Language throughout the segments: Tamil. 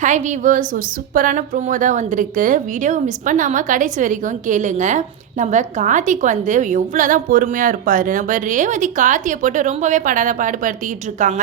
ஹாய் வீவர்ஸ், ஒரு சூப்பரான ப்ரோமோ தான் வந்திருக்கு. வீடியோவை மிஸ் பண்ணாமல் கடைசி வரைக்கும் கேளுங்க. நம்ம கார்த்திக் வந்து எவ்வளோ தான் பொறுமையாக இருப்பார். நம்ம ரேவதி கார்த்தியை போட்டு ரொம்பவே படாத பாடுபடுத்திக்கிட்டு இருக்காங்க.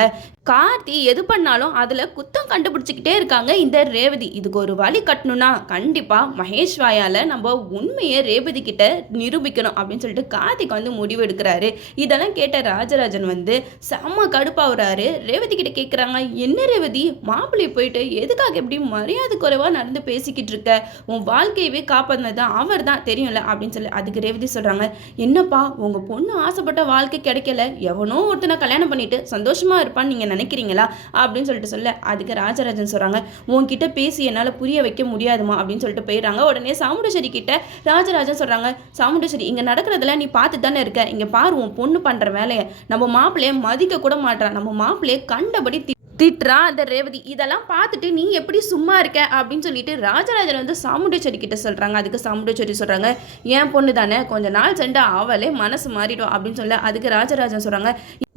கார்த்தி எது பண்ணாலும் அதில் குத்தம் கண்டுபிடிச்சிக்கிட்டே இருக்காங்க இந்த ரேவதி. இதுக்கு ஒரு வழி கட்டணும்னா கண்டிப்பாக மகேஷ் வாயால் நம்ம உண்மையை ரேவதி கிட்ட நிரூபிக்கணும் அப்படின்னு சொல்லிட்டு கார்த்திக் வந்து முடிவு எடுக்கிறாரு. இதெல்லாம் கேட்ட ராஜராஜன் வந்து செம்ம கடுப்பாகிறாரு. ரேவதி கிட்ட கேட்குறாங்க, என்ன ரேவதி மாப்பிள்ளை போயிட்டு எதுக்காக எப்படி மரியாதை குறைவாக நடந்து பேசிக்கிட்டு இருக்க? உன் வாழ்க்கையவே காப்பாற்றினது தான் அவர் தான் தெரியும்ல அப்படின்னு சொல்லி அதுக்கு ரேவதி சொல்கிறாங்க, என்னப்பா உங்கள் பொண்ணு ஆசைப்பட்ட வாழ்க்கை கிடைக்கல, எவனோ ஒருத்தனை கல்யாணம் பண்ணிட்டு சந்தோஷமாக இருப்பான்னு நீங்கள் நினைக்கிறீங்களா அப்படின்னு சொல்லிட்டு சொல்ல அதுக்கு ராஜராஜன் சொல்கிறாங்க, உன்கிட்ட பேசி என்னால் புரிய வைக்க முடியாதுமா அப்படின்னு சொல்லிட்டு போயிடுறாங்க. உடனே சாமுண்டேஸ்வரி கிட்ட ராஜராஜன் சொல்கிறாங்க, சாமுண்டேஸ்வரி இங்கே நடக்கிறதுல நீ பார்த்து தானே இருக்க, இங்கே பாரு உன் பொண்ணு பண்ணுற வேலையை, நம்ம மாப்பிள்ளையை மதிக்க கூட மாட்டான், நம்ம மாப்பிள்ளையை கண்டபடி திட்டுறா அந்த ரேவதி. இதெல்லாம் பார்த்துட்டு நீ எப்படி சும்மா இருக்க அப்படின்னு சொல்லிட்டு ராஜராஜன் வந்து சாமுண்டேஸ்வரி கிட்ட சொல்கிறாங்க. அதுக்கு சாமுண்டேஸ்வரி சொல்கிறாங்க, என் பொண்ணு தானே கொஞ்ச நாள் சென்று அவளே மனசு மாறிடும் அப்படின்னு சொல்ல அதுக்கு ராஜராஜன் சொல்கிறாங்க,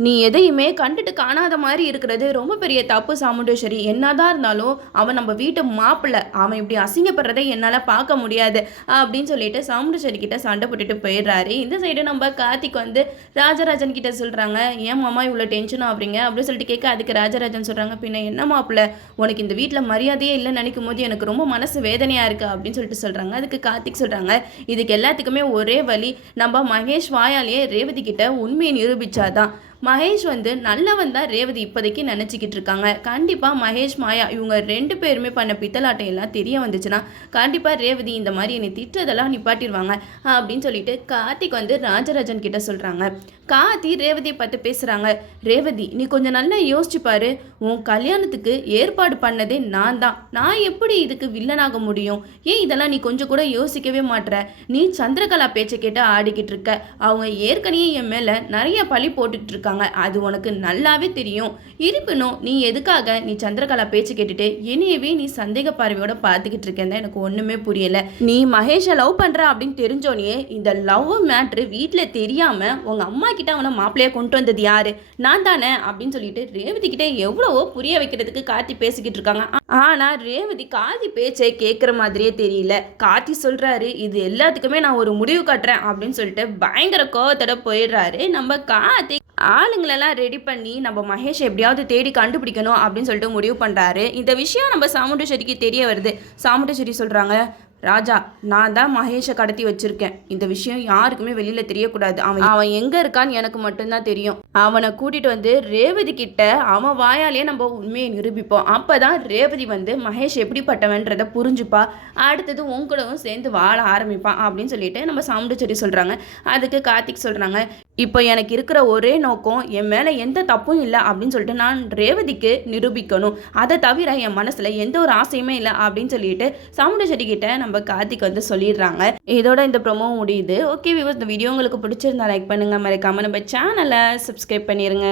நீ எதையுமே கண்டுட்டு காணாத மாதிரி இருக்கிறது ரொம்ப பெரிய தப்பு சாமுண்டேஸ்வரி. என்னதான் இருந்தாலும் அவன் நம்ம வீட்டு மாப்பிள்ளை, அவன் இப்படி அசிங்கப்படுறதை என்னால் பார்க்க முடியாது அப்படின்னு சொல்லிட்டு சாமுண்டேஸ்வரி கிட்ட சண்டை போட்டுட்டு போயிடுறாரு. இந்த சைடு நம்ம கார்த்திக் வந்து ராஜராஜன் கிட்ட சொல்கிறாங்க, ஏன் மாமா இவ்வளோ டென்ஷன் ஆகுறீங்க அப்படின்னு சொல்லிட்டு கேட்க அதுக்கு ராஜராஜன் சொல்கிறாங்க, பின்ன என்ன மாப்பிள்ளை உனக்கு இந்த வீட்டில் மரியாதையே இல்லைன்னு நினைக்கும் போது எனக்கு ரொம்ப மனசு வேதனையாக இருக்குது அப்படின்னு சொல்லிட்டு சொல்கிறாங்க. அதுக்கு கார்த்திக் சொல்கிறாங்க, இதுக்கு எல்லாத்துக்குமே ஒரே வழி, நம்ம மகேஷ் வாயாலேயே ரேவதி கிட்ட உண்மையை நிரூபிச்சாதான். மகேஷ் வந்து நல்லவன் தான் ரேவதி இப்போதைக்கு நினச்சிக்கிட்டு இருக்காங்க. கண்டிப்பாக மகேஷ் மாயா இவங்க 2 பேருமே பண்ண பித்தலாட்டையெல்லாம் தெரிய வந்துச்சுன்னா கண்டிப்பாக ரேவதி இந்த மாதிரி என்னை திட்டதெல்லாம் நிப்பாட்டிடுவாங்க அப்படின்னு சொல்லிட்டு கார்த்திக் வந்து ராஜராஜன் கிட்ட சொல்கிறாங்க. கார்த்தி ரேவதியை பார்த்து பேசுகிறாங்க, ரேவதி நீ கொஞ்சம் நல்லா யோசிச்சுப்பாரு, உன் கல்யாணத்துக்கு ஏற்பாடு பண்ணதே நான் தான், நான் எப்படி இதுக்கு வில்லனாக முடியும்? ஏன் இதெல்லாம் நீ கொஞ்சம் கூட யோசிக்கவே மாட்டுற? நீ சந்திரகலா பேச்சை கேட்டு ஆடிக்கிட்டு இருக்க, அவங்க ஏற்கனவே என் மேலே நிறைய பழி போட்டுக்கிட்டு இருக்காங்க, அது உனக்கு நல்லாவே தெரியும். இருப்பினும் நீ எதுக்காக நீ சந்திரகலா பேச்சு கேட்டுட்டு என்னையவே நீ சந்தேக பார்வையோட பார்த்துக்கிட்டு இருக்கேன் எனக்கு ஒன்றுமே புரியல. நீ மகேஷை லவ் பண்ணுற அப்படின்னு தெரிஞ்சோனையே இந்த லவ் மேட்ரு வீட்டில் தெரியாமல் உங்கள் அம்மா கிட்ட அவனை மாப்பிள்ளையை கொண்டு வந்தது யாரு? நான் தானே அப்படின்னு சொல்லிட்டு ரேவதி கிட்ட எவ்வளவோ புரிய வைக்கிறதுக்கு கார்த்தி பேசிக்கிட்டு இருக்காங்க. ஆனால் ரேவதி கார்த்தி பேச்சை கேட்குற மாதிரியே தெரியல. கார்த்தி சொல்கிறாரு, இது எல்லாத்துக்குமே நான் ஒரு முடிவு கட்டுறேன் அப்படின்னு சொல்லிட்டு பயங்கர கோவத்தோட போயிடுறாரு. நம்ம கார்த்தி ஆளுங்களெல்லாம் ரெடி பண்ணி நம்ம மகேஷ் எப்படியாவது தேடி கண்டுபிடிக்கணும் அப்படின்னு சொல்லிட்டு முடிவு பண்ணுறாரு. இந்த விஷயம் நம்ம சாமுண்டேஸ்வரிக்கு தெரிய வருது. சாமுண்டேஸ்வரி சொல்கிறாங்க, ராஜா நான் தான் மகேஷை கடத்தி வச்சிருக்கேன், இந்த விஷயம் யாருக்குமே வெளியில் தெரியக்கூடாது, அவன் எங்கே இருக்கான்னு எனக்கு மட்டும்தான் தெரியும், அவனை கூட்டிகிட்டு வந்து ரேவதி கிட்ட அவன் வாயாலேயே நம்ம உண்மையை நிரூபிப்போம், அப்போ தான் ரேவதி வந்து மகேஷ் எப்படிப்பட்டவன்றதை புரிஞ்சுப்பா, அடுத்தது உங்களவும் சேர்ந்து வாழ ஆரம்பிப்பான் அப்படின்னு சொல்லிட்டு நம்ம சாமுண்டேஸ்வரி சொல்கிறாங்க. அதுக்கு கார்த்திக் சொல்கிறாங்க, இப்போ எனக்கு இருக்கிற ஒரே நோக்கம் என் மேலே எந்த தப்பும் இல்லை அப்படின்னு சொல்லிட்டு நான் ரேவதிக்கு நிரூபிக்கணும், அதை தவிர என் மனசில் எந்த ஒரு ஆசையுமே இல்லை அப்படின்னு சொல்லிட்டு சாமுண்டேஸ்வரி கிட்ட நம்ம கார்த்திக் வந்து சொல்லிடுறாங்க. இதோட இந்த ப்ரோமோ முடியுது. ஓகே வியூவர்ஸ், இந்த வீடியோ உங்களுக்கு பிடிச்சிருந்தா லைக் பண்ணுங்கள், மறக்காம நம்ம சேனலை சப்ஸ்கிரைப் பண்ணிடுங்க.